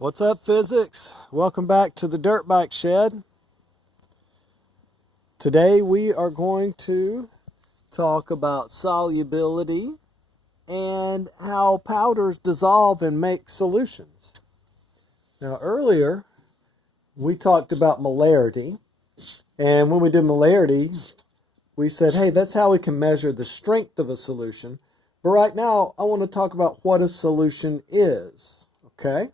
What's up, physics? Welcome back to the Dirt Bike Shed. Today we are going to talk about solubility and how powders dissolve and make solutions. Now earlier we talked about molarity, and when we did molarity we said, hey, that's how we can measure the strength of a solution. But right now I want to talk about what a solution is, okay?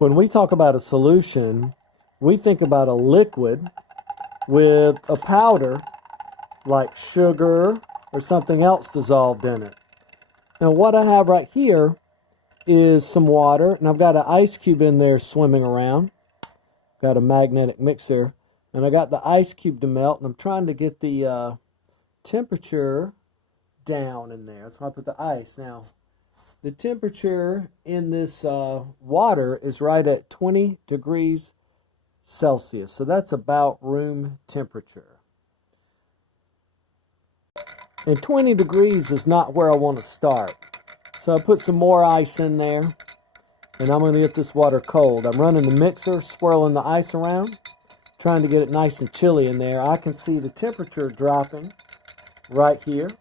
When we talk about a solution, we think about a liquid with a powder like sugar or something else dissolved in it. Now what I have right here is some water, and I've got an ice cube in there swimming around. Got a magnetic mixer, and I got the ice cube to melt, and I'm trying to get the temperature down in there. That's why I put the ice. Now the temperature in this water is right at 20 degrees Celsius. So that's about room temperature. And 20 degrees is not where I want to start. So I put some more ice in there, and I'm going to get this water cold. I'm running the mixer, swirling the ice around, trying to get it nice and chilly in there. I can see the temperature dropping right here.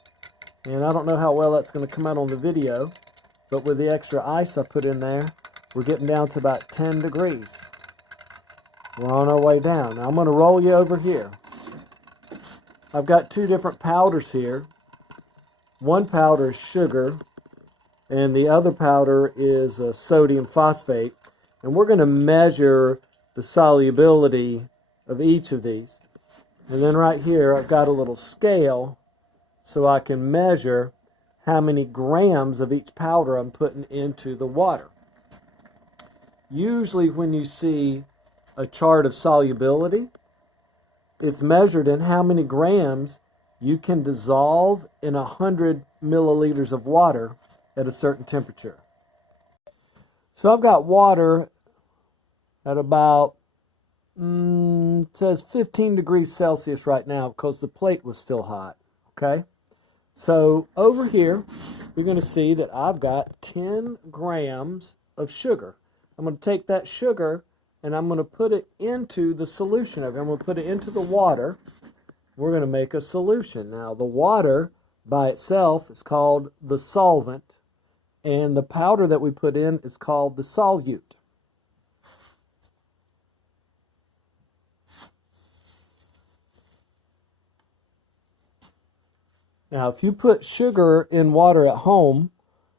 And I don't know how well that's going to come out on the video, but with the extra ice I put in there, we're getting down to about 10 degrees. We're on our way down. Now I'm going to roll you over here. I've got two different powders here. One powder is sugar, and the other powder is sodium phosphate. And we're going to measure the solubility of each of these. And then right here I've got a little scale so I can measure how many grams of each powder I'm putting into the water. Usually when you see a chart of solubility, it's measured in how many grams you can dissolve in 100 milliliters of water at a certain temperature. So I've got water at about, it says 15 degrees Celsius right now because the plate was still hot, okay? So over here, you're going to see that I've got 10 grams of sugar. I'm going to take that sugar and I'm going to put it into the solution of it. I'm going to put it into the water. We're going to make a solution. Now the water by itself is called the solvent, and the powder that we put in is called the solute. Now, if you put sugar in water at home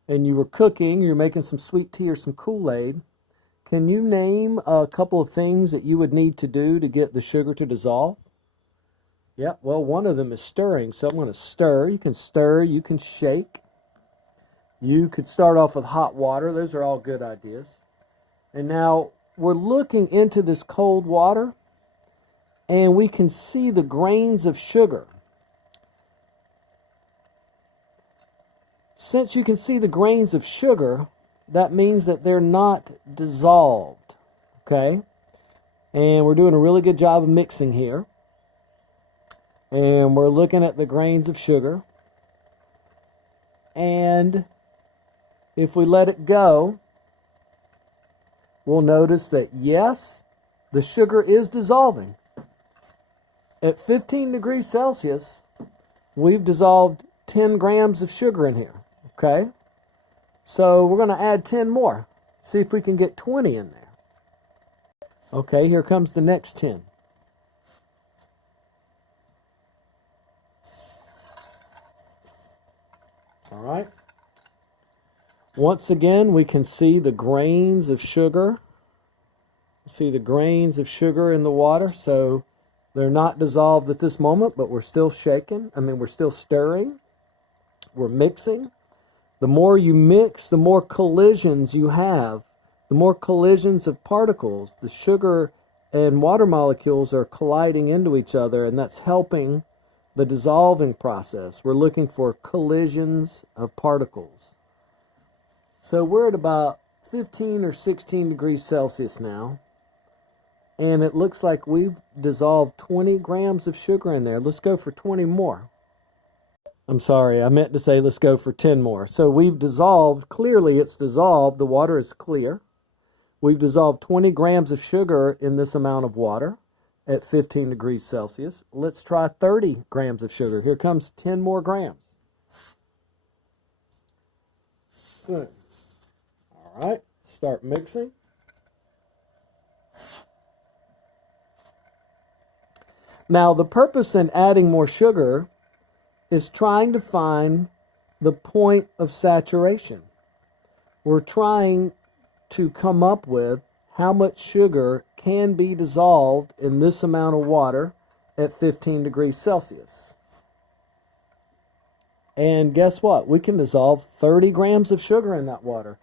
and you were cooking, you're making some sweet tea or some Kool-Aid, can you name a couple of things that you would need to do to get the sugar to dissolve? Yeah, well, one of them is stirring. So I'm going to stir. You can shake. You could start off with hot water. Those are all good ideas. And now we're looking into this cold water, and we can see the grains of sugar. Since you can see the grains of sugar, that means that they're not dissolved, okay? And we're doing a really good job of mixing here. And we're looking at the grains of sugar. And if we let it go, we'll notice that, yes, the sugar is dissolving. At 15 degrees Celsius, we've dissolved 10 grams of sugar in here. Okay, so we're going to add 10 more. See if we can get 20 in there. Okay, here comes the next 10. All right. Once again, we can see the grains of sugar. See the grains of sugar in the water. So they're not dissolved at this moment, but we're still shaking. We're still stirring. We're mixing. The more you mix, the more collisions you have. The more collisions of particles. The sugar and water molecules are colliding into each other, and that's helping the dissolving process. We're looking for collisions of particles. So we're at about 15 or 16 degrees Celsius now, and it looks like we've dissolved 20 grams of sugar in there. Let's go for 20 more. I'm sorry, I meant to say let's go for 10 more. So we've dissolved, clearly it's dissolved, the water is clear. We've dissolved 20 grams of sugar in this amount of water at 15 degrees Celsius. Let's try 30 grams of sugar. Here comes 10 more grams. Good. All right, start mixing. Now, the purpose in adding more sugar is trying to find the point of saturation. We're trying to come up with how much sugar can be dissolved in this amount of water at 15 degrees Celsius. And guess what? We can dissolve 30 grams of sugar in that water.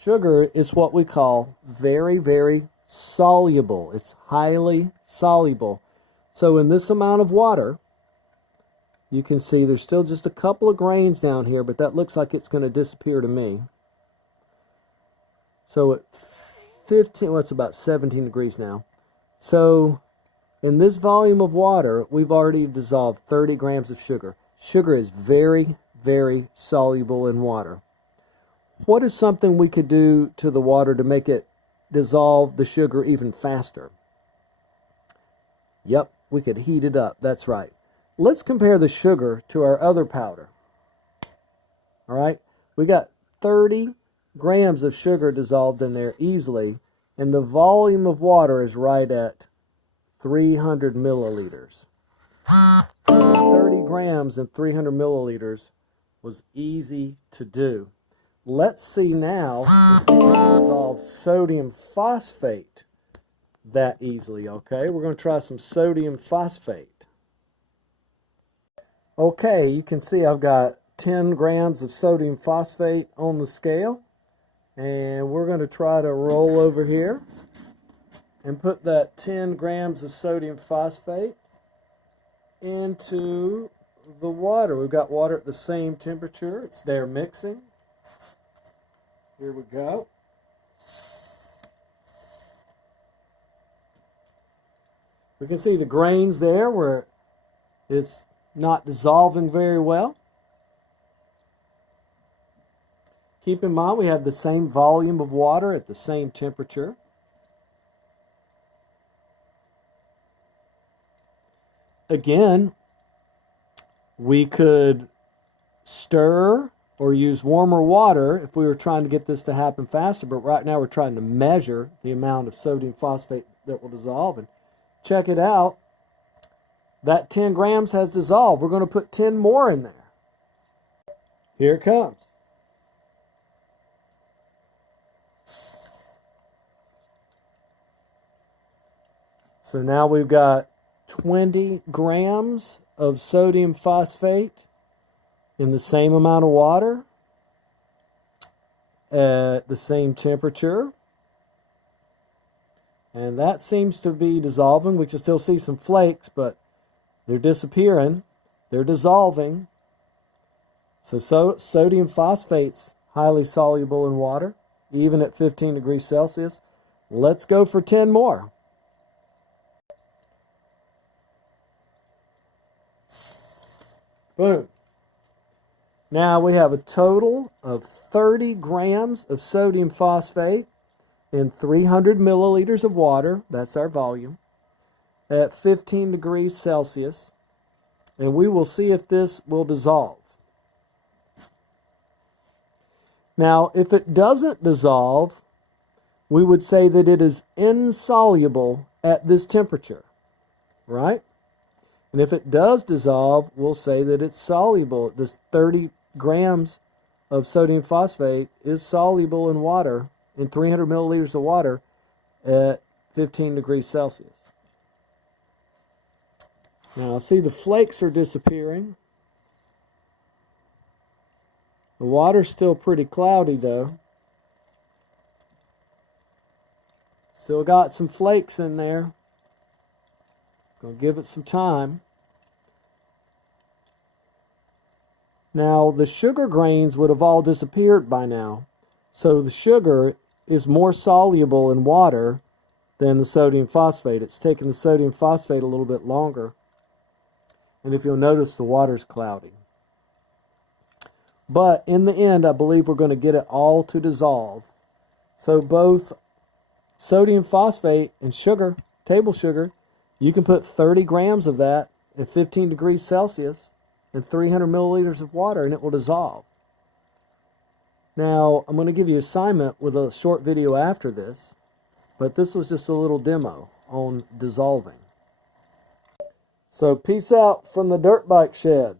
Sugar is what we call very, very soluble. It's highly soluble. So in this amount of water, you can see there's still just a couple of grains down here, but that looks like it's going to disappear to me. So at 15, well, it's about 17 degrees now. So in this volume of water, we've already dissolved 30 grams of sugar. Sugar is very, very soluble in water. What is something we could do to the water to make it dissolve the sugar even faster? Yep, we could heat it up. That's right. Let's compare the sugar to our other powder. All right, we got 30 grams of sugar dissolved in there easily, and the volume of water is right at 300 milliliters. So 30 grams and 300 milliliters was easy to do. Let's see now if we can dissolve sodium phosphate that easily, okay? We're going to try some sodium phosphate. Okay, you can see I've got 10 grams of sodium phosphate on the scale, and we're going to try to roll over here and put that 10 grams of sodium phosphate into the water. We've got water at the same temperature. It's there mixing. Here we go. We can see the grains there where it's not dissolving very well. Keep in mind we have the same volume of water at the same temperature. Again, we could stir or use warmer water if we were trying to get this to happen faster, but right now we're trying to measure the amount of sodium phosphate that will dissolve. And check it out. That 10 grams has dissolved. We're going to put 10 more in there. Here it comes. So now we've got 20 grams of sodium phosphate in the same amount of water at the same temperature. And that seems to be dissolving. We can still see some flakes, but they're disappearing. They're dissolving. So sodium phosphate's highly soluble in water, even at 15 degrees Celsius. Let's go for 10 more. Boom. Now we have a total of 30 grams of sodium phosphate in 300 milliliters of water. That's our volume. At 15 degrees Celsius. And we will see if this will dissolve. Now, if it doesn't dissolve, we would say that it is insoluble at this temperature. Right? And if it does dissolve, we'll say that it's soluble. This 30 grams of sodium phosphate is soluble in water, in 300 milliliters of water at 15 degrees Celsius. Now, see the flakes are disappearing. The water's still pretty cloudy though. Still got some flakes in there. Gonna give it some time. Now, the sugar grains would have all disappeared by now. So the sugar is more soluble in water than the sodium phosphate. It's taken the sodium phosphate a little bit longer. And if you'll notice, the water's cloudy. But in the end, I believe we're going to get it all to dissolve. So both sodium phosphate and sugar, table sugar, you can put 30 grams of that at 15 degrees Celsius in 300 milliliters of water and it will dissolve. Now, I'm going to give you an assignment with a short video after this, but this was just a little demo on dissolving. So peace out from the dirt bike shed.